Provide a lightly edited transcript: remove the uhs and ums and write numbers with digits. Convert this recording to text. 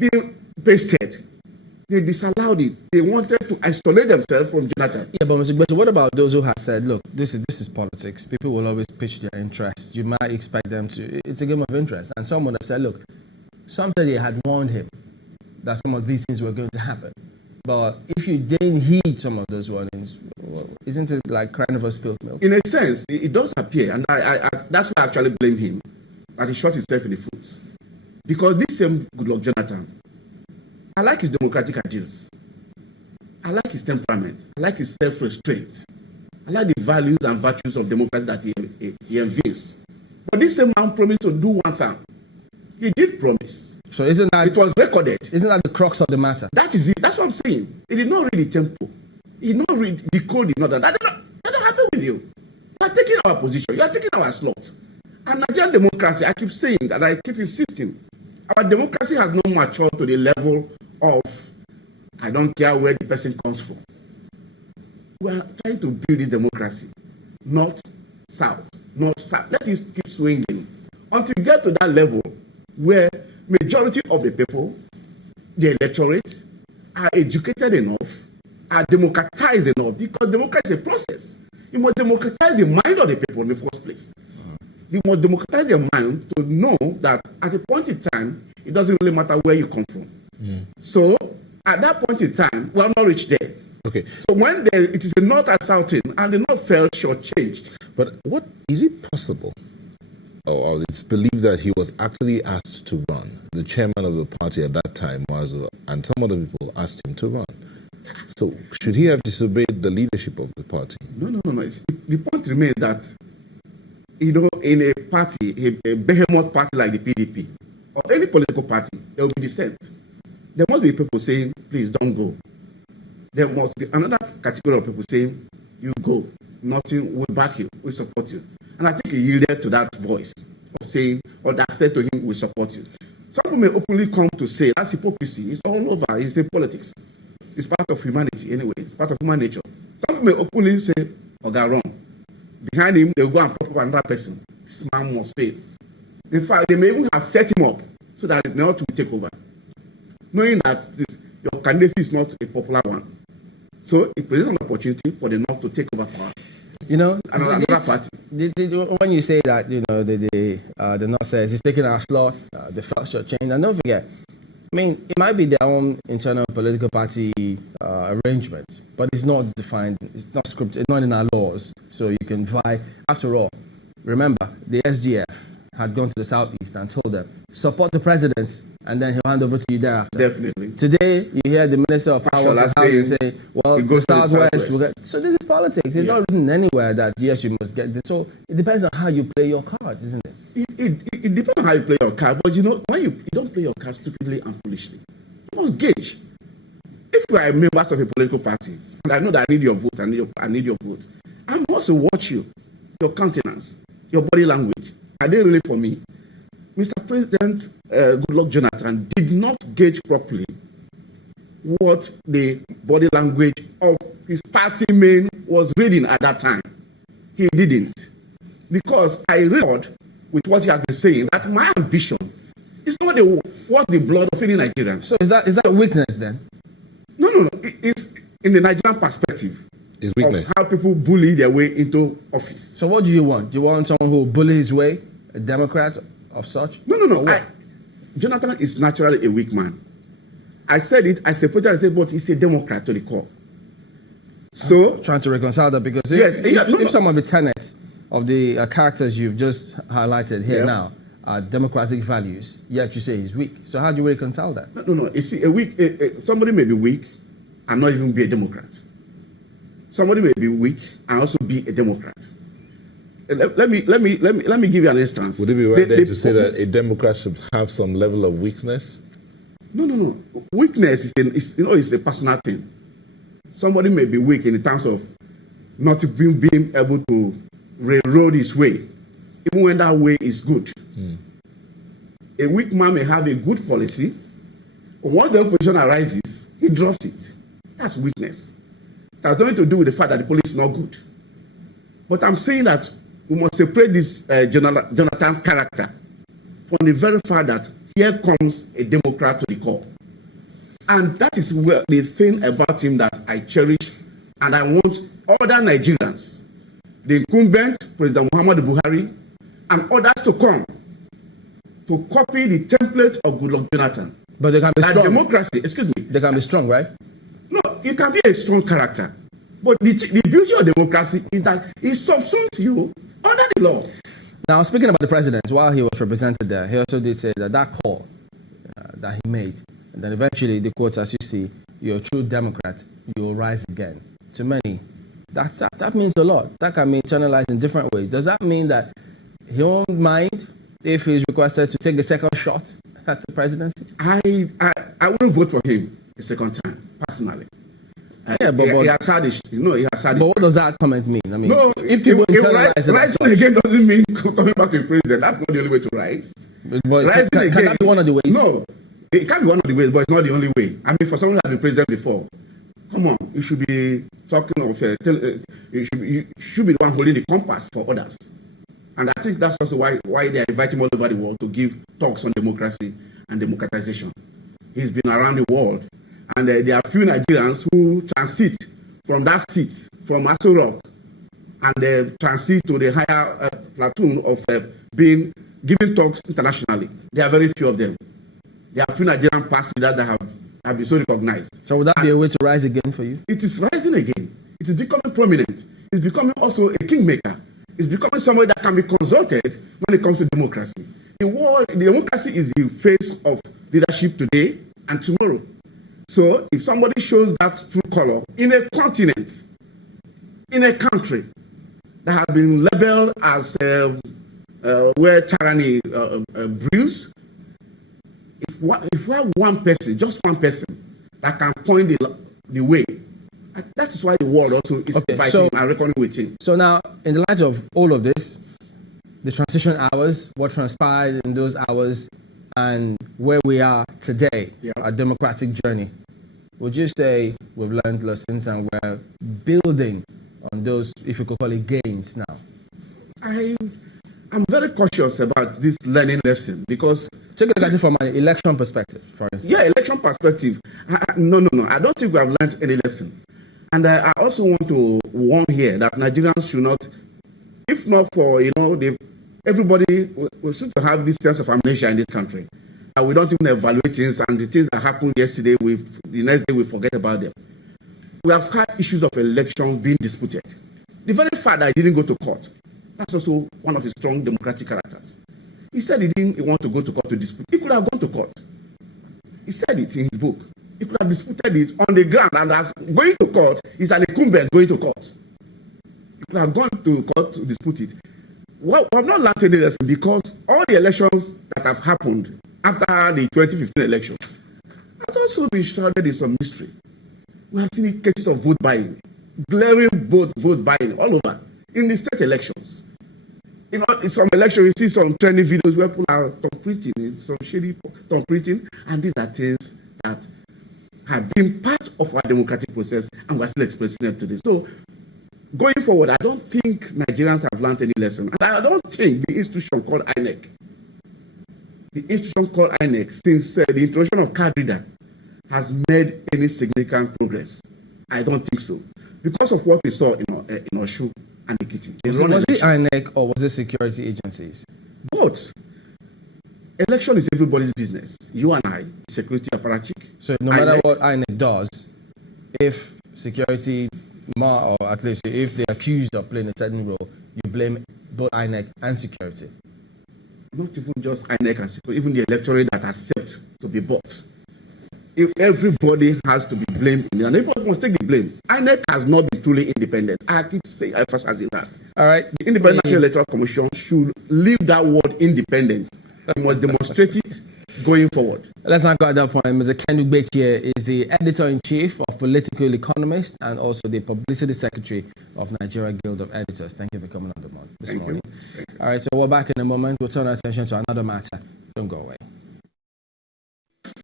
being pasted. They disallowed it. They wanted to isolate themselves from Jonathan. Yeah, but Mr. Ugbechie, what about those who have said, look, this is politics. People will always pitch their interest. You might expect them to. It's a game of interest. And someone have said, look, some said they had warned him that some of these things were going to happen. But if you didn't heed some of those warnings, well, isn't it like crying over spilled milk? In a sense, it does appear, and I that's why I actually blame him, that he shot himself in the foot. Because this same Goodluck Jonathan, I like his democratic ideals. I like his temperament. I like his self-restraint. I like the values and virtues of democracy that he unveils. But this same man promised to do one thing. He did promise. So isn't that it was recorded? Isn't that the crux of the matter? That is it. That's what I'm saying. He did not read the tempo. He did not read the code. That don't happen with you. You are taking our position. You are taking our slot. And Nigerian democracy, I keep saying that, I keep insisting, our democracy has not matured to the level of, I don't care where the person comes from. We are trying to build this democracy, north, south, north, south. Let it keep swinging until we get to that level where majority of the people, the electorate, are educated enough, are democratized enough, because democracy is a process. You must democratize the mind of the people in the first place. You must democratize their mind to know that at a point in time, it doesn't really matter where you come from. So at that point in time, we have not reached there. Okay. So when it is a north and south thing, and the north felt shortchanged. But what is it possible, or it's believed that he was actually asked to run? The chairman of the party at that time was, and some other people asked him to run. So should he have disobeyed the leadership of the party? No. The point remains that, in a party, a behemoth party like the PDP, or any political party, there will be dissent. There must be people saying, please don't go. There must be another category of people saying, you go. Nothing will back you, we support you. And I think he yielded to that voice of saying, or that said to him, we support you. Some people may openly come to say, that's hypocrisy. It's all over. It's in politics. It's part of humanity anyway. It's part of human nature. Some people may openly say, Oga wrong. Behind him, they'll go and prop up another person. This man must fail. In fact, they may even have set him up so that the North will take over, knowing that your candidacy is not a popular one. So it presents an opportunity for the North to take over power. Another party. When you say that, the North says it's taking our slot, the felt shortchanged, and don't forget, I mean, it might be their own internal political party arrangement, but it's not defined, it's not scripted, it's not in our laws, so you can vie. After all, remember, the SGF had gone to the Southeast and told them, support the president, and then he'll hand over to you thereafter. Definitely. Today, you hear the Minister of Powers and Housing say, well, the Southwest will get... So this is politics. It's not written anywhere that, yes, you must get this. So it depends on how you play your card, isn't it? It depends on how you play your card, but when you don't play your card stupidly and foolishly, you must gauge. If you are members of a political party, and I know that I need your vote, I need your vote, I must also watch you, your countenance, your body language. Are they really for me? Mr. President Goodluck Jonathan did not gauge properly what the body language of his party man was reading at that time. He didn't. Because I read with what he has been saying that my ambition is not what the blood of any Nigerian. So is that a weakness then? No. It's in the Nigerian perspective. It's weakness. Of how people bully their way into office. So what do you want? Do you want someone who will bully his way? A Democrat of such? No. Jonathan is naturally a weak man. I said it, I separated, I said, but he's a Democrat to the core. So... I'm trying to reconcile that because if some of the tenets of the characters you've just highlighted here now are democratic values, yet you say he's weak. So how do you reconcile that? No. You see, somebody may be weak and not even be a Democrat. Somebody may be weak and also be a Democrat. Let me give you an instance. Would it be right then to say that a Democrat should have some level of weakness? No. Weakness is a personal thing. Somebody may be weak in terms of not being able to railroad his way, even when that way is good. A weak man may have a good policy, but once the opposition arises, he drops it. That's weakness. It has nothing to do with the fact that the police is not good. But I'm saying that we must separate this Jonathan character from the very fact that here comes a Democrat to the core. And that is where the thing about him that I cherish, and I want other Nigerians, the incumbent, President Muhammadu Buhari, and others to come to copy the template of Goodluck Jonathan. But they can be strong. Democracy, excuse me. They can be strong, right? No, you can be a strong character. But the beauty of democracy is that it subsumes you under the law. Now, speaking about the president, while he was represented there, he also did say that that call that he made, and then eventually the quote, as you see, you're a true Democrat, you will rise again. To many, that means a lot. That can be internalized in different ways. Does that mean that he won't mind if he's requested to take a second shot at the presidency? I wouldn't vote for him a second time, personally. Yeah, but he has had it. He has had it. But what does that comment mean? I mean, no, if people internalize it, rising again doesn't mean coming back to the president. That's not the only way to rise. But can that be one of the ways? No, it can't be one of the ways, but it's not the only way. I mean, for someone who has been president before, come on, you should be talking of, you should be the one holding the compass for others. And I think that's also why they are inviting him all over the world to give talks on democracy and democratization. He's been around the world, and there are few Nigerians who transit from that seat, from Aso Rock, and they transit to the higher platoon of giving talks internationally. There are very few of them. There are few Nigerian past leaders that have been so recognized. So would that be a way to rise again for you? It is rising again. It is becoming prominent. It's becoming also a kingmaker. It's becoming somebody that can be consulted when it comes to democracy. Democracy is the face of leadership today and tomorrow. So if somebody shows that true color in a continent, in a country that has been labeled as where tyranny brews, if we have one person, just one person, that can point the way, that is why the world also is fighting and reckoning with him. So now, in the light of all of this, the transition hours, what transpired in those hours, and where we are today, our democratic journey, would you say we've learned lessons and we're building on those, if you could call it, gains now? I'm very cautious about this learning lesson because... Take it from an election perspective, for instance. Yeah, election perspective. No. I don't think we have learned any lesson. And I also want to warn here that Nigerians should not, if not for, everybody we seem to have this sense of amnesia in this country. And we don't even evaluate things, and the things that happened yesterday, the next day we forget about them. We have had issues of elections being disputed. The very fact that he didn't go to court, that's also one of his strong democratic characters. He said he didn't want to go to court to dispute. He could have gone to court. He said it in his book. He could have disputed it on the ground, and as going to court is an incumbent going to court. He could have gone to court to dispute it. Well, we have not learned any lesson because all the elections that have happened after the 2015 election has also been shrouded in some mystery. We have seen cases of vote buying, glaring vote buying all over in the state elections. In some elections, you see some trending videos where people are tongue-printing, some shady tongue-printing, and these are things that have been part of our democratic process, and we're still expressing them today. So, going forward, I don't think Nigerians have learned any lesson. And I don't think the institution called INEC, since the introduction of card reader, has made any significant progress. I don't think so. Because of what we saw in Oshu and Ekiti. Was it INEC or was it security agencies? Both. Election is everybody's business. You and I, security apparatchik. So no matter what INEC does, if security, or at least if they're accused of playing a certain role, you blame both INEC and security. Not even just INEC and security, even the electorate that accept to be bought. If everybody has to be blamed, and everybody must take the blame. INEC has not been truly independent. I keep saying, I emphasize that. All right. The Independent National Electoral Commission should leave that word independent. We must demonstrate it going forward. Let's not go at that point. Mr. Ugbechie is the editor-in-chief of Political Economist and also the publicity secretary of Nigeria Guild of Editors. Thank you for coming on this morning. Thank you. All right, so we're back in a moment. We'll turn our attention to another matter. Don't go away.